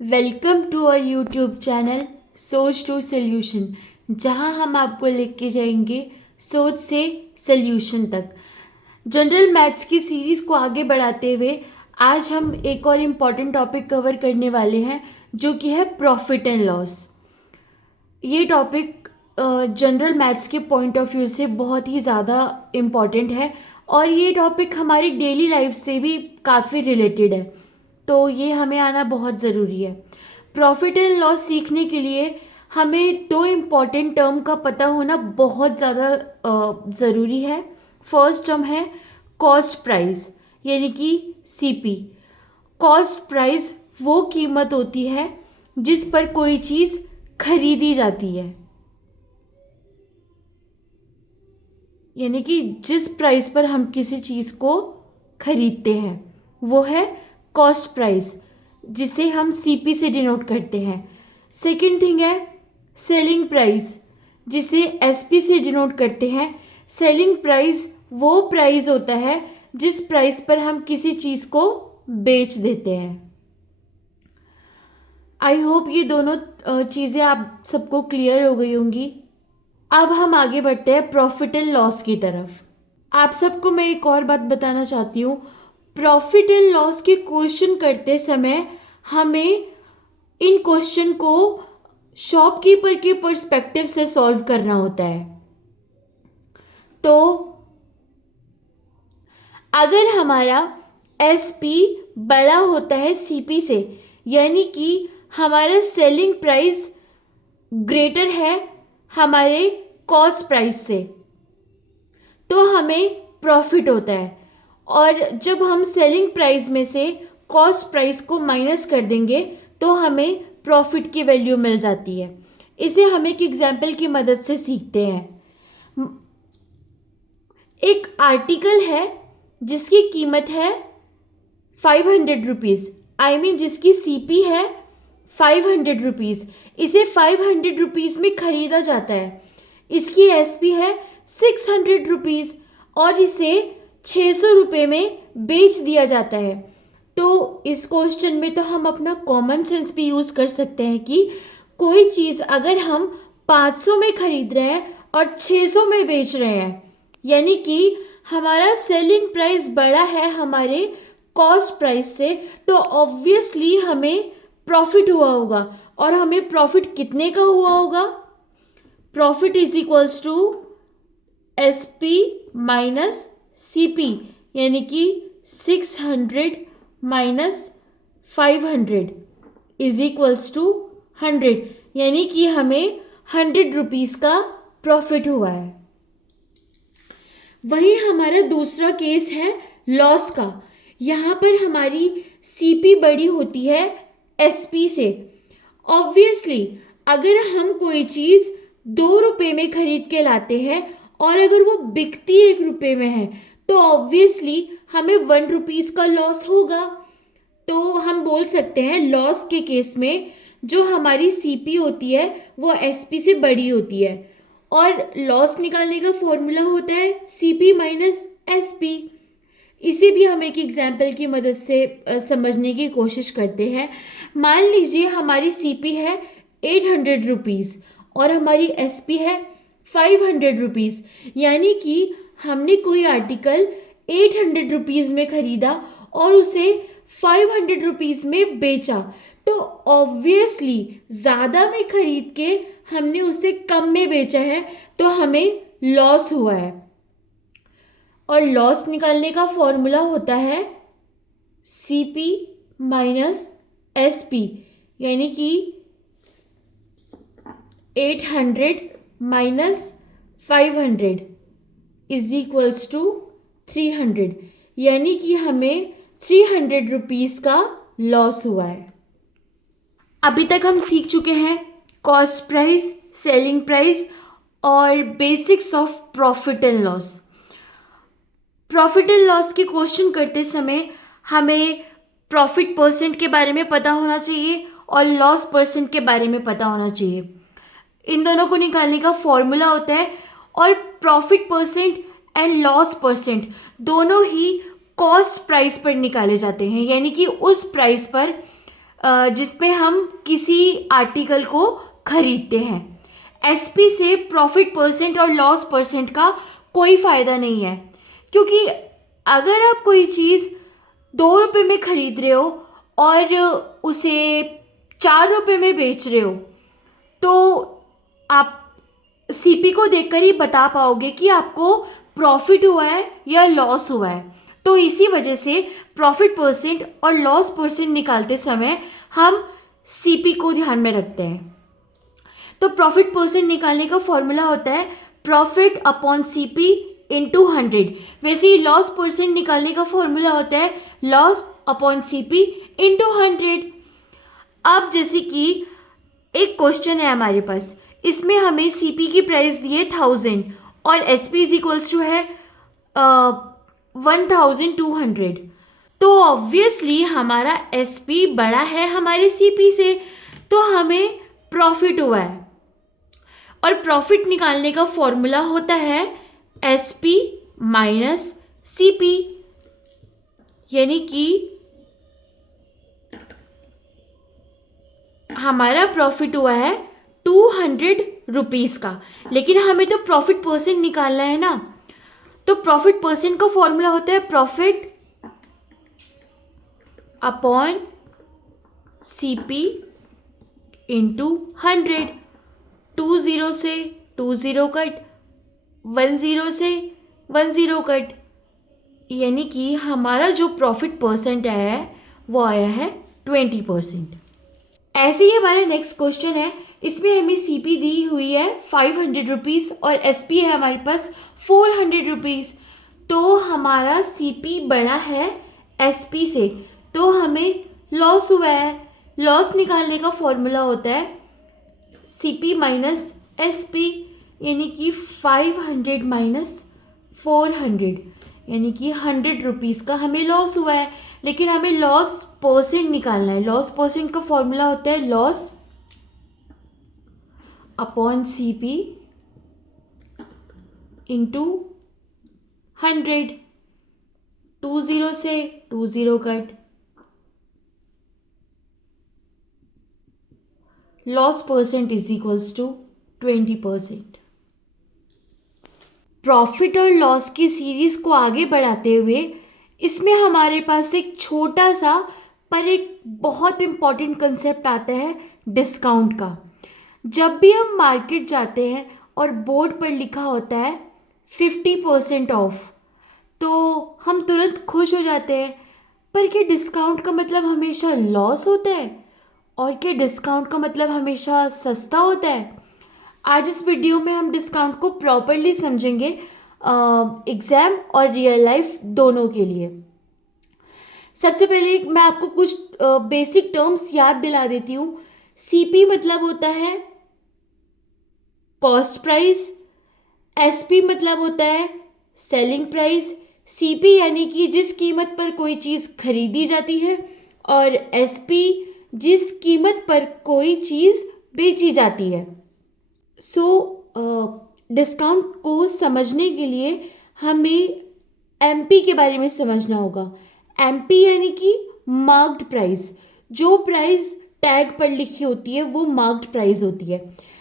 Welcome to our YouTube channel Soch to solution, जहां हम आपको लेके जाएंगे सोच से सोल्यूशन तक। जनरल मैथ्स की सीरीज़ को आगे बढ़ाते हुए आज हम एक और इम्पॉर्टेंट टॉपिक कवर करने वाले हैं, जो कि है प्रॉफिट एंड लॉस। ये टॉपिक जनरल मैथ्स के पॉइंट ऑफ व्यू से बहुत ही ज़्यादा इम्पॉर्टेंट है और ये टॉपिक हमारी डेली लाइफ से भी काफ़ी रिलेटेड है, तो ये हमें आना बहुत ज़रूरी है। प्रॉफिट एंड लॉस सीखने के लिए हमें दो इम्पॉर्टेंट टर्म का पता होना बहुत ज़्यादा ज़रूरी है। फर्स्ट टर्म है कॉस्ट प्राइस, यानी कि सीपी। कॉस्ट प्राइस वो कीमत होती है जिस पर कोई चीज़ खरीदी जाती है, यानी कि जिस प्राइस पर हम किसी चीज़ को खरीदते हैं वो है कॉस्ट प्राइस, जिसे हम सीपी से डिनोट करते हैं। सेकंड थिंग है सेलिंग प्राइस, जिसे एसपी से डिनोट करते हैं। सेलिंग प्राइस वो प्राइस होता है जिस प्राइस पर हम किसी चीज़ को बेच देते हैं। आई होप ये दोनों चीज़ें आप सबको क्लियर हो गई होंगी। अब हम आगे बढ़ते हैं प्रॉफिट एंड लॉस की तरफ। आप सबको मैं एक और बात बताना चाहती हूँ। प्रॉफिट एंड लॉस के क्वेश्चन करते समय हमें इन क्वेश्चन को शॉपकीपर के पर्सपेक्टिव से सॉल्व करना होता है। तो अगर हमारा एसपी बड़ा होता है सीपी से, यानी कि हमारा सेलिंग प्राइस ग्रेटर है हमारे कॉस्ट प्राइस से, तो हमें प्रॉफिट होता है। और जब हम सेलिंग प्राइस में से कॉस्ट प्राइस को माइनस कर देंगे तो हमें प्रॉफिट की वैल्यू मिल जाती है। इसे हम एक एग्जाम्पल की मदद से सीखते हैं। एक आर्टिकल है जिसकी कीमत है 500 रुपीज़, जिसकी सीपी है 500 रुपीज़। इसे 500 रुपीज़ में ख़रीदा जाता है। इसकी एसपी है 600 रुपीज़ और इसे 600 रुपये में बेच दिया जाता है। तो इस क्वेश्चन में तो हम अपना कॉमन सेंस भी यूज़ कर सकते हैं कि कोई चीज़ अगर हम 500 में ख़रीद रहे हैं और 600 में बेच रहे हैं, यानी कि हमारा सेलिंग प्राइस बड़ा है हमारे कॉस्ट प्राइस से, तो ऑब्वियसली हमें प्रॉफिट हुआ होगा। और हमें प्रॉफिट कितने का हुआ होगा? Profit is equals to S P minus C P, यानी कि 600 माइनस 500 इज इक्वल्स टू 100, यानी कि हमें 100 रुपीज़ का प्रॉफिट हुआ है। वही हमारा दूसरा केस है लॉस का। यहाँ पर हमारी सीपी बड़ी होती है एसपी से। ऑब्वियसली अगर हम कोई चीज़ 2 रुपये में खरीद के लाते हैं और अगर वो बिकती 1 रुपये में है, तो ऑब्वियसली हमें 1 रुपीज़ का लॉस होगा। तो हम बोल सकते हैं लॉस के केस में जो हमारी सीपी होती है वो एसपी से बड़ी होती है, और लॉस निकालने का फॉर्मूला होता है सीपी माइनस एसपी। इसे भी हम एक एग्जाम्पल की मदद से समझने की कोशिश करते हैं। मान लीजिए हमारी सीपी है 800 रुपीज़ और हमारी एसपी है 500 रुपीज़, यानी कि हमने कोई आर्टिकल 800 रुपीज़ में ख़रीदा और उसे 500 रुपीज़ में बेचा। तो ऑब्वियसली ज़्यादा में ख़रीद के हमने उसे कम में बेचा है, तो हमें लॉस हुआ है। और लॉस निकालने का फॉर्मूला होता है सीपी माइनस एसपी, यानी कि 800 माइनस 500 इज इक्वल्स टू 300, यानी कि हमें 300 रुपीज़ का लॉस हुआ है। अभी तक हम सीख चुके हैं कॉस्ट प्राइस, सेलिंग प्राइस और basics of profit and loss. Profit and loss के क्वेश्चन करते समय हमें प्रॉफिट परसेंट के बारे में पता होना चाहिए और लॉस परसेंट के बारे में पता होना चाहिए। इन दोनों को निकालने का फॉर्मूला होता है, और profit percent and loss percent दोनों ही कॉस्ट प्राइस पर निकाले जाते हैं, यानी कि उस प्राइस पर जिसमें हम किसी आर्टिकल को खरीदते हैं। एसपी से प्रॉफिट परसेंट और लॉस परसेंट का कोई फ़ायदा नहीं है, क्योंकि अगर आप कोई चीज़ 2 रुपये में खरीद रहे हो और उसे 4 रुपये में बेच रहे हो, तो आप सीपी को देखकर ही बता पाओगे कि आपको प्रॉफिट हुआ है या लॉस हुआ है। तो इसी वजह से प्रॉफिट परसेंट और लॉस परसेंट निकालते समय हम सीपी को ध्यान में रखते हैं। तो प्रॉफिट परसेंट निकालने का फॉर्मूला होता है प्रॉफिट अपॉन सीपी इंटू 100। वैसे ही लॉस परसेंट निकालने का फॉर्मूला होता है लॉस अपॉन सीपी इंटू 100। अब जैसे कि एक क्वेश्चन है हमारे पास, इसमें हमें सीपी की प्राइस दी है 1000 और एसपी इज इक्वल्स टू है 1200। तो ऑब्वियसली हमारा एसपी बड़ा है हमारे सीपी से, तो हमें प्रॉफिट हुआ है। और प्रॉफिट निकालने का फॉर्मूला होता है एसपी माइनस सीपी, यानी कि हमारा प्रॉफिट हुआ है 200 रुपीज़ का, लेकिन हमें तो प्रॉफिट परसेंट निकालना है ना। तो प्रॉफिट परसेंट का फॉर्मूला होता है प्रॉफिट अपॉन सीपी इंटू 100। 20 से 20 कट, 10 से 10 कट, यानी कि हमारा जो प्रॉफिट परसेंट है वो आया है 20%। ऐसे ही हमारा नेक्स्ट क्वेश्चन है, इसमें हमें सीपी दी हुई है 500 रुपीज़ और एसपी है हमारे पास 400 रुपीज़। तो हमारा सीपी बड़ा है एसपी से, तो हमें लॉस हुआ है। लॉस निकालने का फॉर्मूला होता है सीपी माइनस एसपी, यानी कि 500 माइनस 400, यानी कि 100 रुपीज़ का हमें लॉस हुआ है। लेकिन हमें लॉस परसेंट निकालना है। लॉस परसेंट का फॉर्मूला होता है लॉस अपॉन सीपी इंटू 100। 20 से 20 cut, loss percent is equals to 20%। Profit और लॉस की सीरीज को आगे बढ़ाते हुए इसमें हमारे पास एक छोटा सा पर एक बहुत इम्पॉर्टेंट कंसेप्ट आता है डिस्काउंट का। जब भी हम मार्केट जाते हैं और बोर्ड पर लिखा होता है 50% ऑफ, तो हम तुरंत खुश हो जाते हैं। पर क्या डिस्काउंट का मतलब हमेशा लॉस होता है? और क्या डिस्काउंट का मतलब हमेशा सस्ता होता है? आज इस वीडियो में हम डिस्काउंट को प्रॉपरली समझेंगे, एग्ज़ाम और रियल लाइफ दोनों के लिए। सबसे पहले मैं आपको कुछ बेसिक टर्म्स याद दिला देती हूँ। सीपी मतलब होता है कॉस्ट प्राइस, एसपी मतलब होता है सेलिंग प्राइस, सीपी यानी कि जिस कीमत पर कोई चीज़ खरीदी जाती है, और एसपी जिस कीमत पर कोई चीज़ बेची जाती है। सो डिस्काउंट को समझने के लिए हमें एमपी के बारे में समझना होगा। एमपी यानी कि मार्क्ड प्राइस। जो प्राइस टैग पर लिखी होती है वो मार्क्ड प्राइस होती है।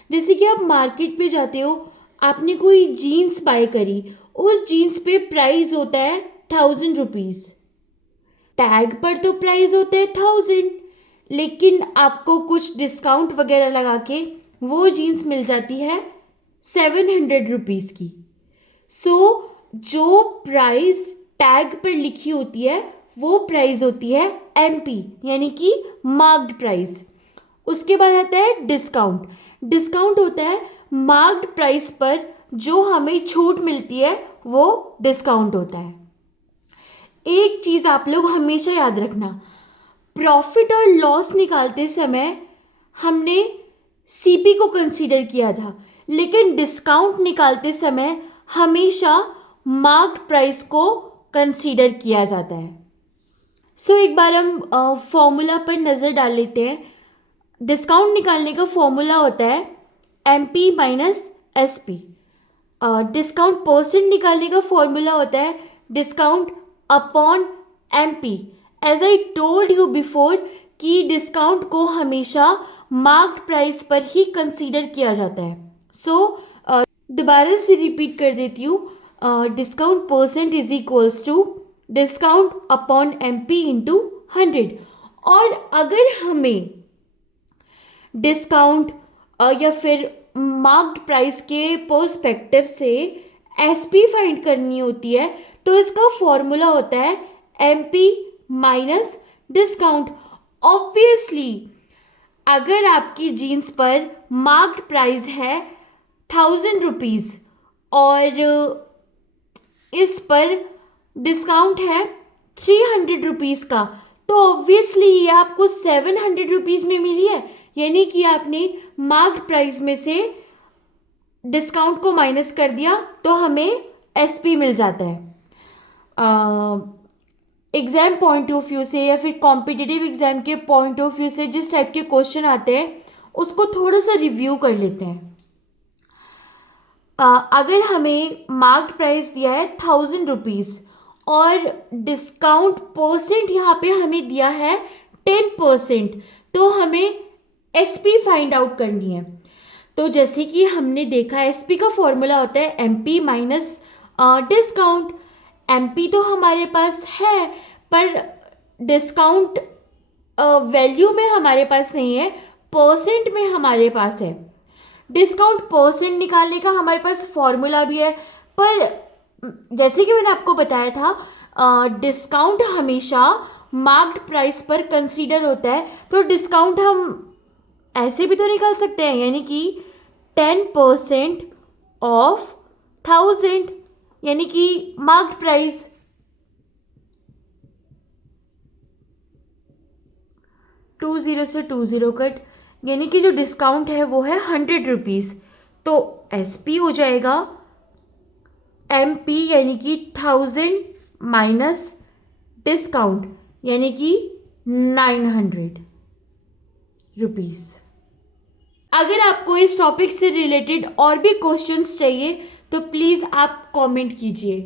जैसे कि आप मार्केट पे जाते हो, आपने कोई जीन्स बाय करी, उस जीन्स पे प्राइस होता है 1000 रुपीज़। टैग पर तो प्राइस होता है 1000, लेकिन आपको कुछ डिस्काउंट वगैरह लगा के वो जीन्स मिल जाती है 700 रुपीज़ की। सो जो प्राइस टैग पर लिखी होती है वो प्राइस होती है एमपी, यानी कि मार्क्ड प्राइस। उसके बाद आता है डिस्काउंट। डिस्काउंट होता है मार्क्ड प्राइस पर जो हमें छूट मिलती है वो डिस्काउंट होता है। एक चीज़ आप लोग हमेशा याद रखना, प्रॉफिट और लॉस निकालते समय हमने सीपी को कंसीडर किया था, लेकिन डिस्काउंट निकालते समय हमेशा मार्क्ड प्राइस को कंसीडर किया जाता है। सो एक बार हम फॉर्मूला पर नज़र डाल लेते हैं। डिस्काउंट निकालने का फॉर्मूला होता है MP minus SP. Discount percent निकालने का फॉर्मूला होता है discount upon MP. As I told you before कि डिस्काउंट को हमेशा मार्क्ड प्राइस पर ही कंसीडर किया जाता है। दोबारा से रिपीट कर देती हूँ, discount percent is equals to discount upon MP into 100। और अगर हमें डिस्काउंट या फिर मार्क्ड प्राइस के पर्सपेक्टिव से SP फाइंड करनी होती है तो इसका फॉर्मूला होता है MP माइनस डिस्काउंट। ऑब्वियसली अगर आपकी जीन्स पर मार्क्ड प्राइस है 1000 रुपीज़ और इस पर डिस्काउंट है 300 रुपीज़ का, तो ऑब्वियसली ये आपको 700 रुपीज़ में मिली है, यानी कि आपने मार्क्ड प्राइस में से डिस्काउंट को माइनस कर दिया तो हमें SP मिल जाता है। एग्ज़ाम पॉइंट ऑफ व्यू से या फिर कॉम्पिटिटिव एग्ज़ाम के पॉइंट ऑफ व्यू से जिस टाइप के क्वेश्चन आते हैं उसको थोड़ा सा रिव्यू कर लेते हैं। अगर हमें मार्क्ड प्राइस दिया है 1000 रुपीज़ और डिस्काउंट परसेंट यहाँ पे हमें दिया है 10%, तो हमें SP फाइंड आउट करनी है। तो जैसे कि हमने देखा SP का फॉर्मूला होता है MP माइनस डिस्काउंट। MP तो हमारे पास है पर डिस्काउंट वैल्यू में हमारे पास नहीं है, परसेंट में हमारे पास है। डिस्काउंट परसेंट निकालने का हमारे पास फॉर्मूला भी है, पर जैसे कि मैंने आपको बताया था डिस्काउंट हमेशा मार्क्ड प्राइस पर कंसीडर होता है, तो डिस्काउंट हम ऐसे भी तो निकाल सकते हैं, यानी कि 10% ऑफ 1000, यानी कि मार्क्ड प्राइस 20 से 20 कट, यानी कि जो डिस्काउंट है वो है 100 रुपीज़, तो SP हो जाएगा MP यानी कि 1000 माइनस डिस्काउंट यानी कि 900 रुपीज़। अगर आपको इस टॉपिक से रिलेटेड और भी क्वेश्चंस चाहिए तो प्लीज़ आप कमेंट कीजिए।